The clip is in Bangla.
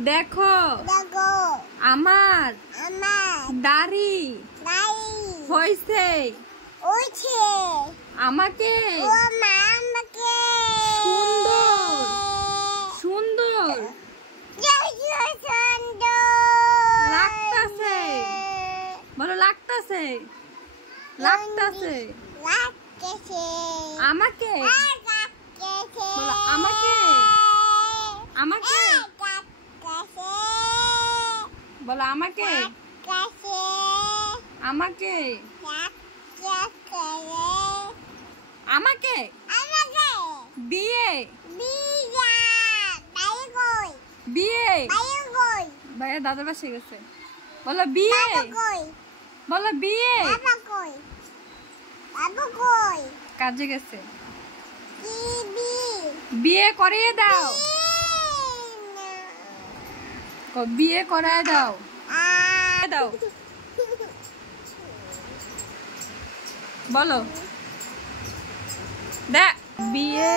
দেখো আমার দাড়ি হয়েছে আমাকে সুন্দর লাগতাছে বলো লাগতাছে আমাকে বলো আমাকে বলো আমাকে বিয়ে ভাইয়া দাদার বাসায় গেছে বলো বিয়ে কাজে গেছে বিয়ে করিয়ে দাও বিয়ে করায় দাও বলো বিয়ে